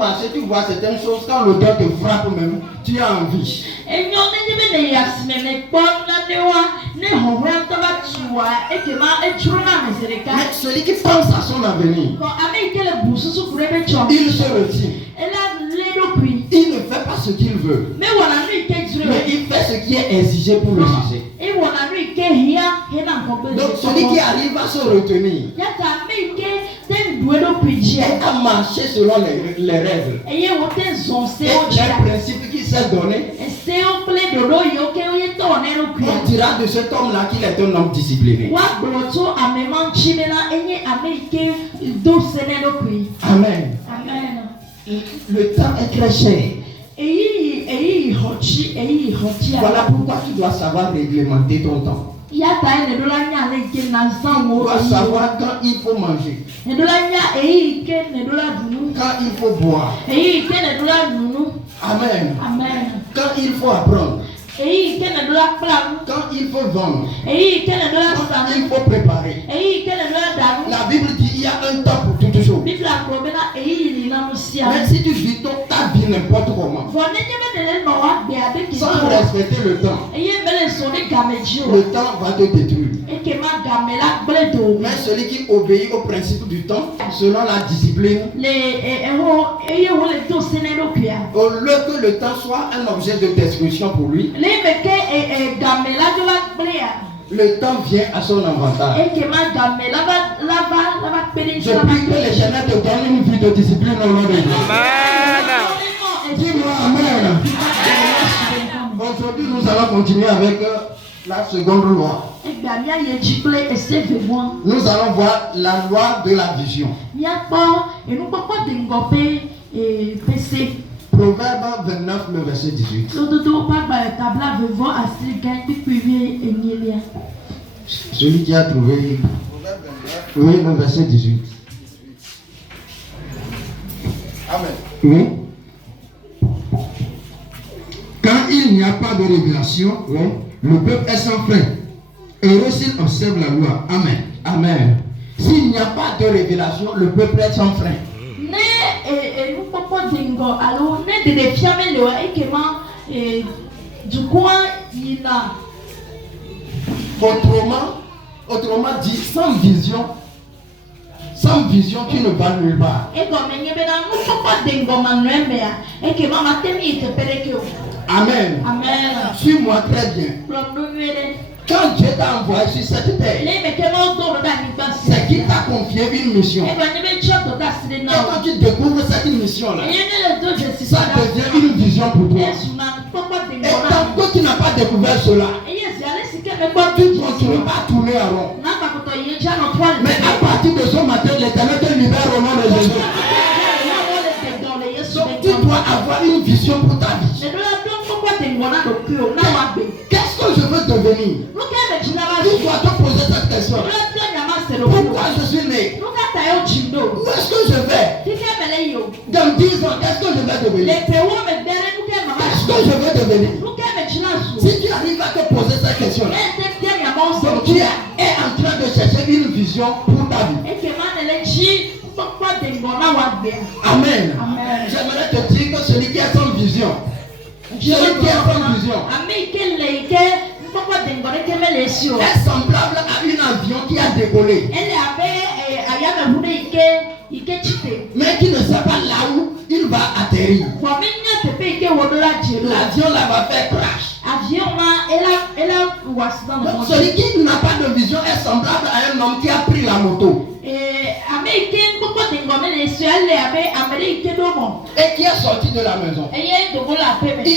marcher, tu vois certaines choses, quand l'odeur te frappe même, tu as envie. Mais celui qui pense à son avenir, il se retire. Il ne fait pas ce qu'il veut, mais il fait ce qui est exigé pour le juger. Donc celui qui arrive à se retenir et à marcher selon les règles et les principes qu'il s'est donné, on dira de cet homme-là qu'il est un homme discipliné. Amen. Le temps est très cher. Voilà pourquoi tu dois savoir réglementer ton temps. Tu dois savoir quand il faut manger, quand il faut boire. Amen. Quand il faut apprendre, quand il faut vendre, quand il faut préparer. La Bible dit il y a un temps pour toutes choses. Mais si tu vis ta vie n'importe comment, sans respecter le temps, le temps va te détruire. Mais celui qui obéit au principe du temps, selon la discipline, au lieu que le temps soit un objet de destruction pour lui, le temps vient à son avantage. Je prie que l'Éternel te donne une vie de discipline au nom de Dieu. Amen. Dis-moi Amen. Aujourd'hui, nous allons continuer avec la seconde loi. Nous allons voir la loi de la vision. Proverbe 29, le verset 18. Celui qui a trouvé, oui, le verset 18. Amen. Oui. Quand il n'y a pas de révélation, oui, le peuple est sans frein. Heureux s'il observe la loi. Amen. Amen. S'il n'y a pas de révélation, le peuple est sans frein. Autrement dit, sans vision, tu ne vas nulle part. Amen. Suis-moi très bien. Quand Dieu t'a envoyé sur cette terre, c'est qu'il t'a confié une mission. Et quand tu découvres cette mission-là, ça devient une vision pour toi. Et tant que tu n'as pas découvert cela, tu ne continues pas à tourner à rond. Mais à partir de ce matin, l'Éternel te libère au nom de Jésus. Donc tu dois avoir une vision pour ta vie. Qu'est-ce que je veux devenir? Tu dois te poser cette question. Pourquoi je suis né? Où est-ce que je vais? Dans 10 ans, qu'est-ce que je vais devenir? Qu'est-ce que je veux devenir? Si tu arrives à te poser cette question, donc tu es en train de chercher une vision pour ta vie. Amen. J'aimerais te dire que celui qui a son vision, est semblable à un avion qui a décollé, mais qui ne sait pas là où il va atterrir. L'avion là va faire crash. Donc celui qui n'a pas de vision est semblable à un homme qui a pris la moto et qui est sorti de la maison. Il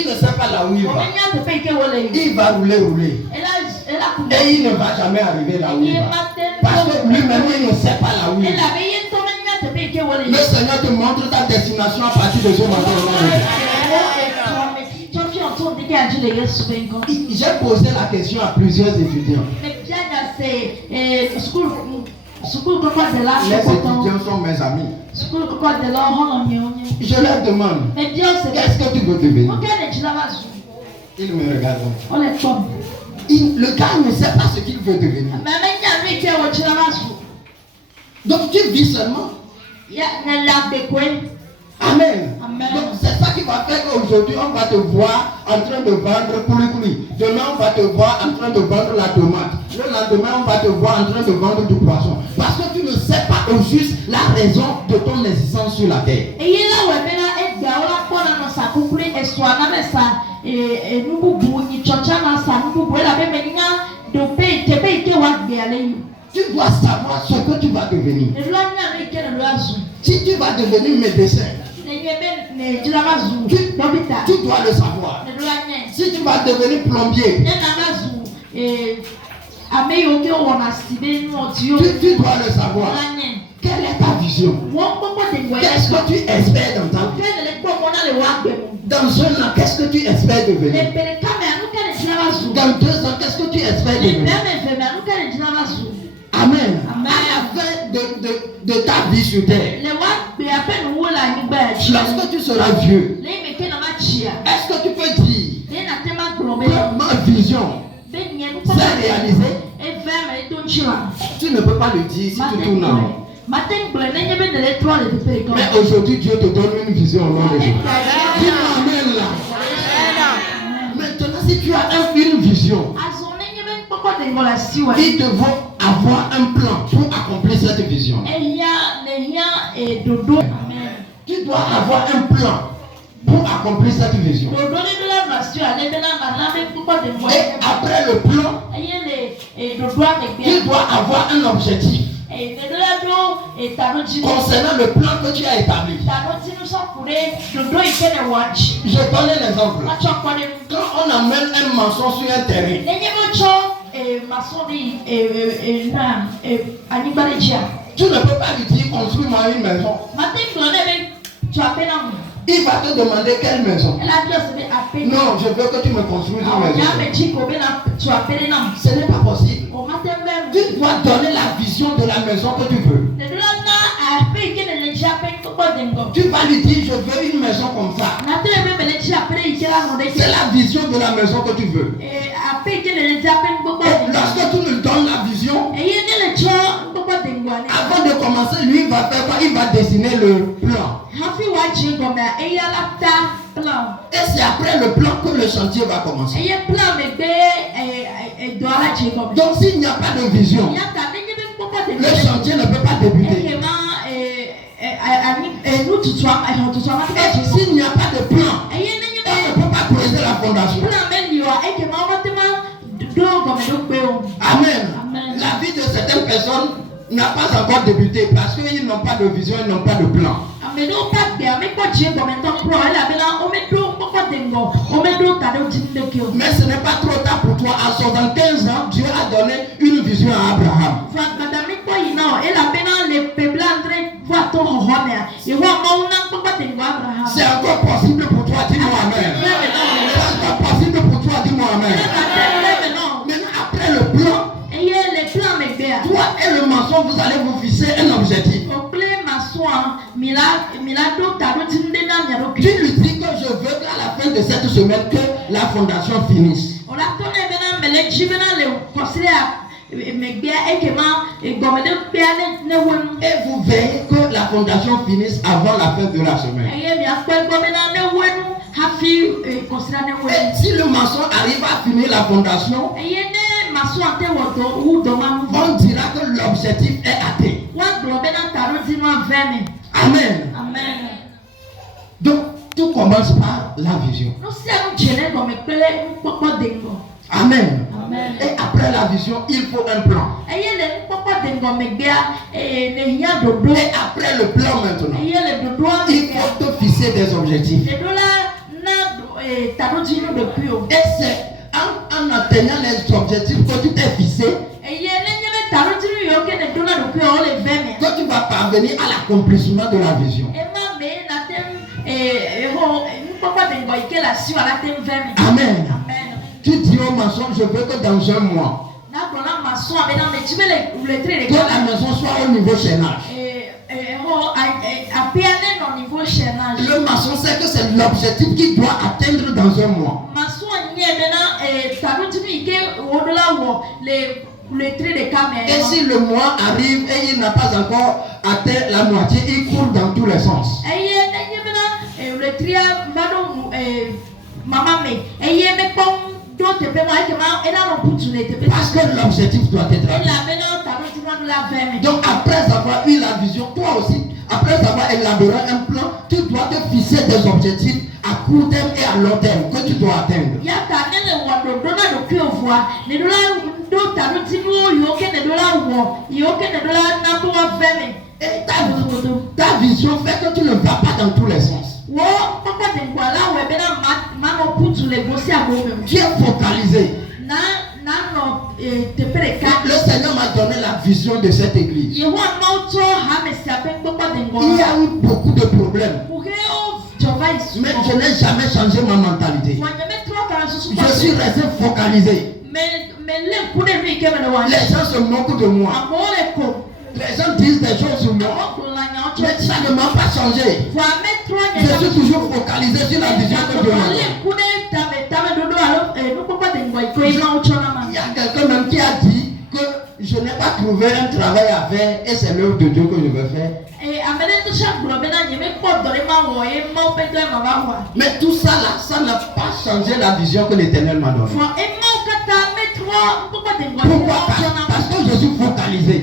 ne sait pas là où il va. Il va rouler. Et il ne va jamais arriver là où il va. Parce que lui-même, il ne sait pas là où il va. Le Seigneur te montre ta destination à partir de ce matin. J'ai posé la question à plusieurs étudiants. Les étudiants sont mes amis. Je leur demande, qu'est-ce que tu veux devenir? Ils me regardent. Le gars ne sait pas ce qu'il veut devenir. Donc tu vis seulement. Amen. va faire qu'aujourd'hui, on va te voir en train de vendre coulis. Demain, on va te voir en train de vendre la tomate. Le lendemain, on va te voir en train de vendre du poisson. Parce que tu ne sais pas au juste la raison de ton existence sur la terre. Tu dois savoir ce que tu vas devenir. Si tu vas devenir médecin, tu dois le savoir. Si tu vas devenir plombier, tu dois le savoir. Quelle est ta vision? Qu'est-ce que tu espères dans ta vie? Dans un an, qu'est-ce que tu espères devenir? Dans 2 ans, qu'est-ce que tu espères devenir? Amen. À la fin de ta vie sur terre, lorsque tu seras vieux, est-ce que tu peux dire que ma vision s'est réalisée? Tu ne peux pas le dire si tu tournes en rond. Mais aujourd'hui, Dieu te donne une vision au nom de Jésus. Dis-moi amen là. Maintenant, si tu as une vision, il te faut avoir un plan pour accomplir cette vision. Tu dois avoir un plan pour accomplir cette vision. Et après le plan, tu dois avoir un objectif concernant le plan que tu as établi. Je donne un exemple. Quand on amène un maçon sur un terrain, tu ne peux pas lui dire construis-moi une maison. Il va te demander quelle maison. Non, je veux que tu me construises une maison. Ce n'est pas possible. Tu dois donner la vision de la maison que tu veux. Tu vas lui dire je veux une maison comme ça. C'est la vision de la maison que tu veux. Et lorsque tu lui donnes la vision, avant de commencer, lui il va faire quoi? Il va dessiner le plan. Et c'est après le plan que le chantier va commencer. Donc s'il n'y a pas de vision, le chantier ne peut pas débuter. Et s'il n'y a pas de plan, on ne peut pas creuser la fondation. Amen. La vie de certaines personnes n'a pas encore débuté parce qu'ils n'ont pas de vision, ils n'ont pas de plan. Mais ce n'est pas trop tard pour toi. À 75 ans, Dieu a donné une vision à Abraham. C'est encore possible pour toi, dis-moi amen. C'est encore possible pour toi, dis-moi amen. Maintenant, après le plan, toi et le maçon, vous allez vous fixer un objectif. Tu lui dis que je veux qu'à la fin de cette semaine que la fondation finisse. Et vous veillez que la fondation finisse avant la fin de la semaine. Et si le maçon arrive à finir la fondation, on dira que l'objectif est atteint. Amen. Donc, tout commence par la vision. Amen. Et après la vision, il faut un plan. Et après le plan maintenant, il faut te fixer des objectifs. Et c'est en atteignant les objectifs que tu t'es fixé que tu vas parvenir à l'accomplissement de la vision. Amen. Tu dis au maçon, je veux que dans un mois, que la maison soit au niveau chaînage. Le maçon sait que c'est l'objectif qu'il doit atteindre dans un mois. Et si le mois arrive et il n'a pas encore atteint la moitié, il court dans tous les sens. Parce que l'objectif doit être atteint. Donc après avoir eu la vision, toi aussi, après avoir élaboré un plan, tu dois te fixer des objectifs à court terme et à long terme que tu dois atteindre. Et ta vision fait que tu ne vas pas dans tous les sens. Tu es focalisé. Le Seigneur m'a donné la vision de cette église. Il y a eu beaucoup de problèmes. Mais je n'ai jamais changé ma mentalité. Je suis resté focalisé. Les gens se moquent de moi. Les gens disent des choses sur moi. Mais ça ne m'a pas changé. Je suis toujours focalisé sur la vision que Dieu m'a donnée. Il y a quelqu'un même qui a dit que je n'ai pas trouvé un travail à faire et c'est l'œuvre de Dieu que je veux faire. Mais tout ça là, ça n'a pas changé la vision que l'Éternel m'a donnée. Pourquoi? Parce que je suis focalisé.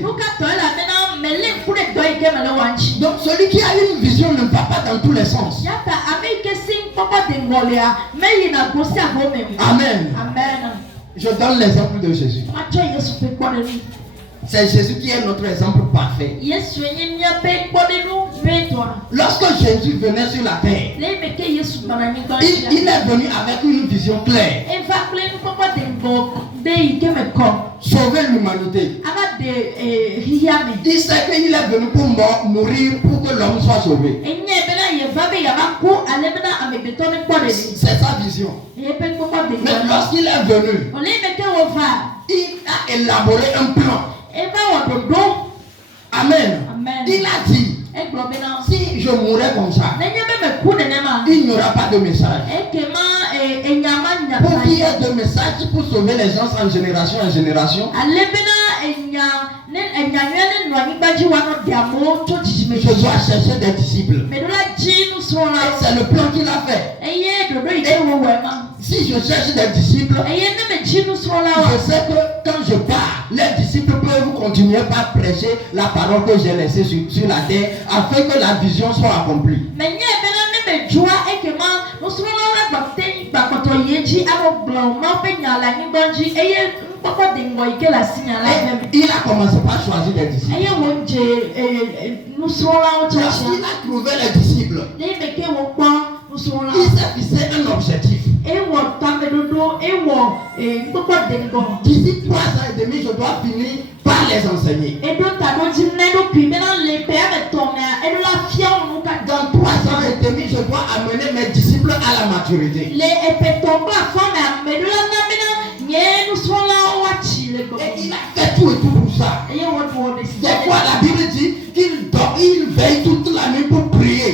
Donc celui qui a une vision ne va pas dans tous les sens. Amen. Je donne l'exemple de Jésus. C'est Jésus qui est notre exemple parfait. Lorsque Jésus venait sur la terre, il est venu avec une vision claire. Sauver l'humanité. Il sait qu'il est venu pour mourir pour que l'homme soit sauvé. C'est sa vision. Mais lorsqu'il est venu, il a élaboré un plan. Amen. Il a dit, si je mourrais comme ça, il n'y aura pas de message. Pour qu'il y ait de messages pour sauver les gens en génération en génération, je dois chercher des disciples. C'est le plan qu'il a fait. Si je cherche des disciples, je sais que quand je pars, les disciples peuvent continuer par prêcher la parole que j'ai laissée sur la terre afin que la vision soit accomplie. Il a commencé par choisir des disciples. Lorsqu'il a trouvé les disciples, il s'est fixé un objectif. D'ici 3 ans et demi, je dois finir par les enseigner. Dans 3 ans et demi, je dois amener mes disciples à la maturité. Et il a fait tout et tout pour ça. C'est quoi la Bible dit qu'il veille toute la nuit pour prier.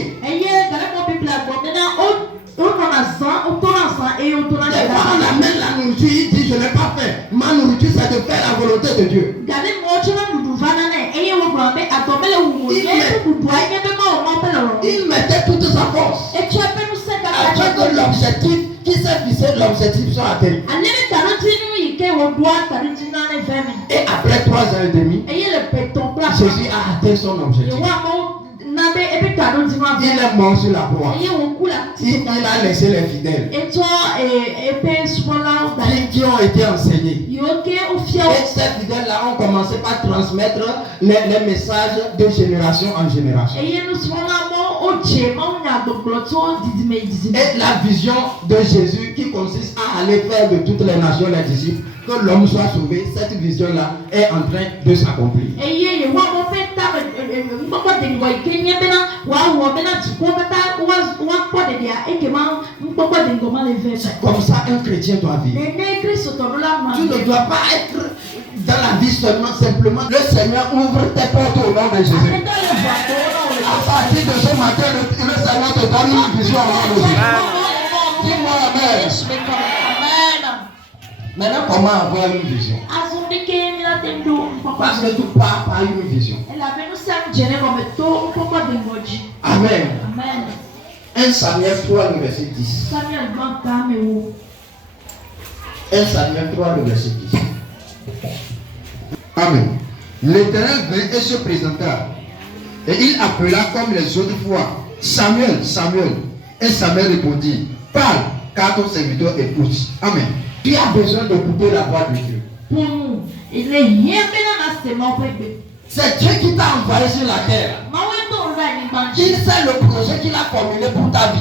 On amène la nourriture, il dit je n'ai pas faim. Ma nourriture c'est de faire la volonté de Dieu. Il mettait toute sa force afin que l'objectif qui s'est fixé, l'objectif soit atteint. Et après 3 ans et demi, Jésus a atteint son objectif. Il est mort sur la croix. Il a laissé les fidèles qui ont été enseignés. Et ces fidèles-là ont commencé par transmettre les messages de génération en génération. Et la vision de Jésus qui consiste à aller faire de toutes les nations les disciples, que l'homme soit sauvé, cette vision-là est en train de s'accomplir. C'est comme ça un chrétien doit vivre. Tu ne dois pas être dans la vie simplement. Le Seigneur ouvre tes portes au nom de Jésus. À partir de ce matin, le Seigneur te donne une vision au nom de Jésus. Dis-moi Amen. Maintenant, comment avoir une vision? Parce que tu pars par une vision. Amen. 1 Samuel 3, le verset 10. 1 Samuel 3, le verset 10. Amen. L'Éternel vint et se présenta. Et il appela comme les autres fois. Samuel, Samuel. Et Samuel répondit, parle, car ton serviteur écoute. Amen. Tu as besoin d'écouter la voix de Dieu. C'est Dieu qui t'a envoyé sur la terre. Il sait le projet qu'il a formulé pour ta vie.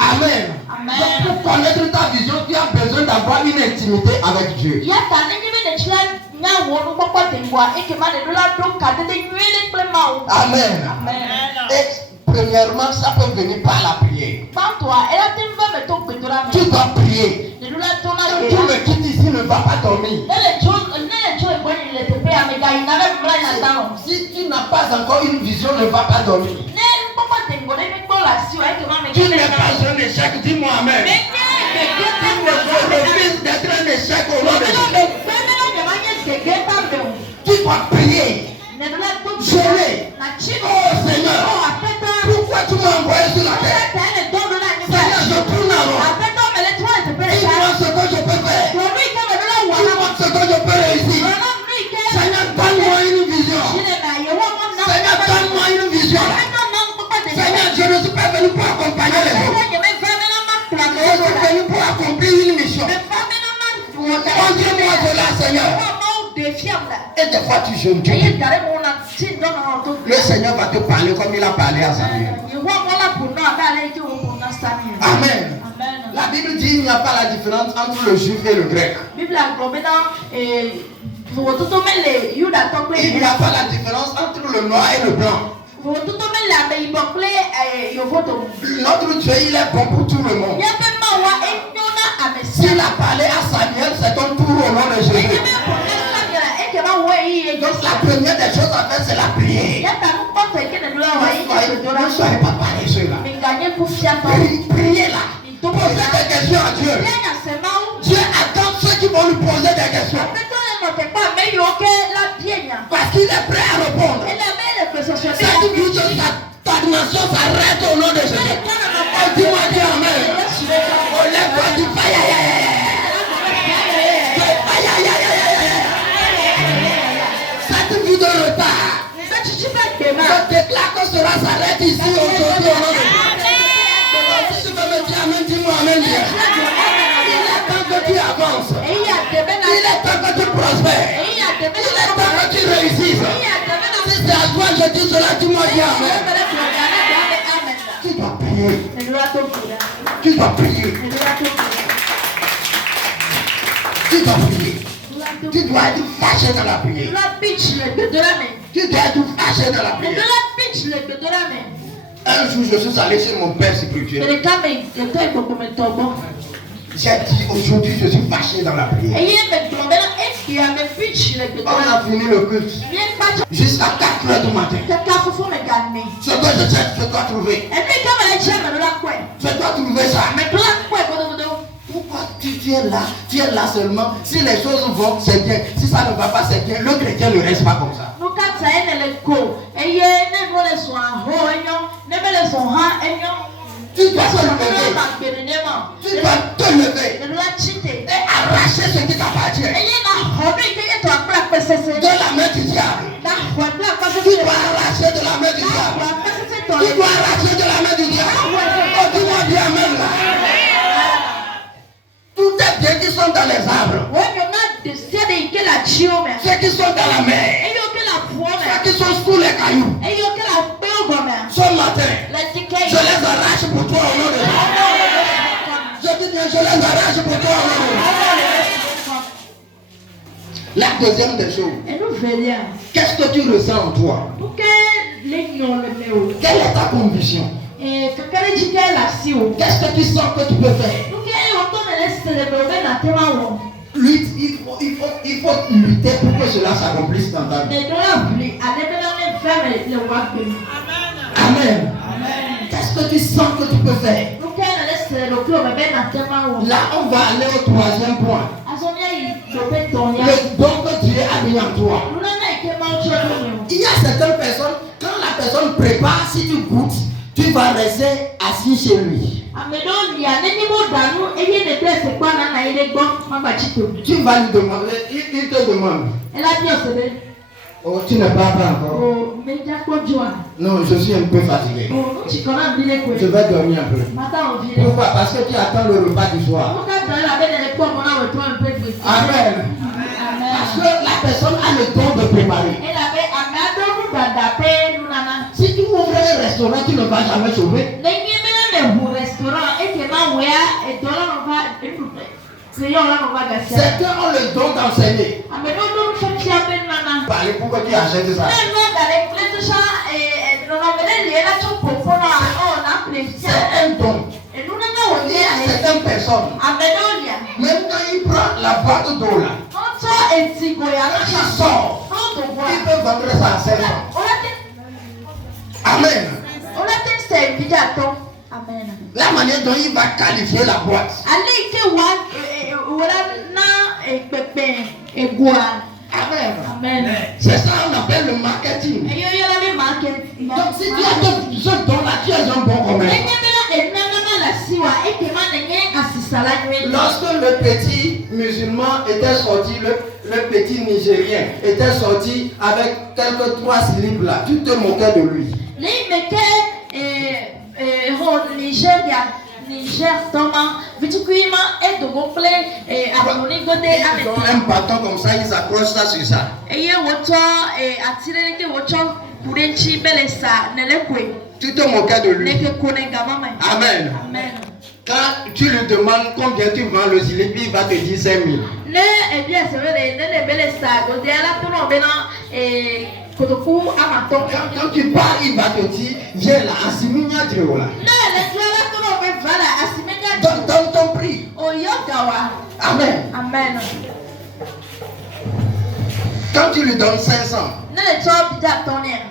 Amen. Donc pour connaître ta vision, tu as besoin d'avoir une intimité avec Dieu. Amen. Et premièrement, ça peut venir par la prière. Tu dois prier. Tout le qui ici ne va pas dormir. Si tu n'as pas encore une vision, ne va pas dormir. Tu n'es pas un échec, dis-moi amen. Tu refuse d'être un échec au nom de Jésus. Tu dois prier. Jeûner. Oh Seigneur, pourquoi tu m'as envoyé sur la terre? Seigneur, je tourne alors. Dis-moi ce que je peux faire. Dis-moi ce que je peux réussir. Seigneur, donne-moi une vision. Seigneur, donne-moi une vision. Seigneur, je ne suis pas venu pour accompagner les autres. Je suis venu pour accomplir une mission. Montre-moi cela, Seigneur. Et des fois tu jeûnes. Le Seigneur va te parler comme il a parlé à Samuel. Amen. La Bible dit qu'il n'y a pas la différence entre le juif et le grec. Il n'y a pas la différence entre le noir et le blanc. Notre Dieu, il est bon pour tout le monde. S'il a parlé à Samuel, c'est un tour au nom de Jésus. Donc la première des choses à faire, c'est la prière. Ne soyez pas paresseux là. Priez là. Posez des questions à Dieu. Dieu attend ceux qui vont lui poser des questions. Parce qu'il est prêt à répondre. Cette vie de stagnation s'arrête au nom de Jésus. Dis-moi Dieu amen. Lève-toi, dis aïe aïe aïe. Aïe aïe aïe. Cette vie de retard, je déclare que cela s'arrête ici aujourd'hui au nom de Jésus. Si tu veux me dire amen, dis-moi amen. Il est temps que tu avances. Il est temps que tu prospères. Il est temps que tu réussisses. Si c'est à toi je dis cela, dis-moi bien amen. Tu dois prier. Tu dois prier. Tu dois prier. Tu dois être fâché dans la prière. Tu dois être fâché dans la prière. Un jour, je suis allé chez mon père spirituel. J'ai dit aujourd'hui, je suis fâché dans la prière. On a fini le culte jusqu'à 4h du matin. Ce que je cherche, je dois trouver. Je dois trouver ça. Pourquoi tu es là seulement? Si les choses vont, c'est bien. Si ça ne va pas, c'est bien. Le chrétien ne reste pas comme ça. Tu dois te lever. Tu dois te lever et arracher ce qui t'appartient de la main du diable. Tu dois arracher de la main du diable. Tu dois arracher de la main du diable. Oh, dis-moi bien amen là. Tous les biens qui sont dans les arbres, ceux qui sont dans la mer, ceux qui sont sous les cailloux, ce matin, je les arrache pour toi au nom de Jésus. Je dis bien, je les arrache pour toi au nom de Jésus. La deuxième des choses, qu'est-ce que tu ressens en toi? Quelle est ta conviction? Qu'est-ce que tu sens que tu peux faire? Il faut lutter pour que cela s'accomplisse dans ta vie. Amen. Qu'est-ce que tu sens que tu peux faire? Là, on va aller au troisième point. Le don que Dieu a mis en toi. Il y a certaines personnes, quand la personne prépare, si tu goûtes, tu vas rester assis chez lui. Tu vas lui demander, il te demande. Oh, tu n'es pas encore. Non, je suis un peu fatigué. Je vais dormir un peu. Pourquoi? Parce que tu attends le repas du soir. Amen. Parce que la personne a le temps de préparer. Si tu ouvres un restaurant, tu ne vas jamais sauver. Certains ont le don d'enseigner. Parlez, pourquoi tu achètes ça? C'est un don. Il y a certaines personnes, même quand il prend la boîte d'eau là, il sort, il peut vendre ça à 5 ans. Amen. La manière dont il va qualifier la boîte. Amen. C'est ça qu'on appelle le marketing. Donc si tu as ce don-là, tu es un bon commerçant. Lorsque le petit musulman était sorti, le petit Nigérien était sorti avec quelques 3 syllabes là, tu te moquais de lui. Ils ont un bâton comme ça, ils accrochent ça sur ça. Tu te moquais de lui. Amen. Quand tu lui demandes combien tu vends le syllabe, il va te dire 5 000. Quand tu parles, il va te dire, j'ai la assiminia là. Donne ton prix. Amen. Quand tu lui donnes 500,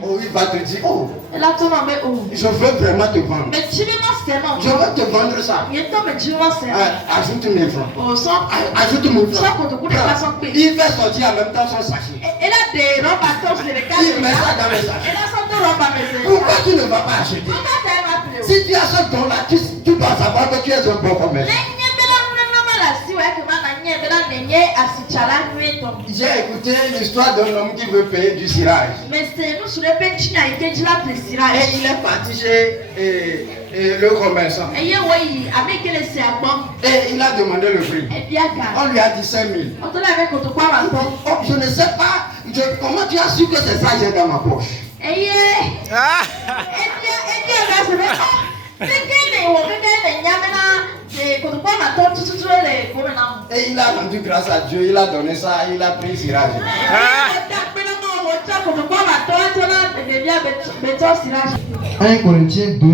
oh, il va te dire, oh, je veux vraiment te vendre. Je veux te vendre ça. Ajoute 1000 francs. Ajoute 1000 francs. Il fait sortir en même temps son sachet. Il met ça dans le sachet. Pourquoi tu ne vas pas acheter? Si tu as ce don-là, tu dois savoir que tu es un bon commerçant. J'ai écouté l'histoire d'un homme qui veut payer du cirage. Et il est parti chez le commerçant. Et il a demandé le prix. On lui a dit 5 000. Oh, je ne sais pas. Comment tu as su que c'est ça que j'ai dans ma poche? Et il a rendu grâce à Dieu, il a donné ça, il a pris cirage. 1 Corinthiens 2.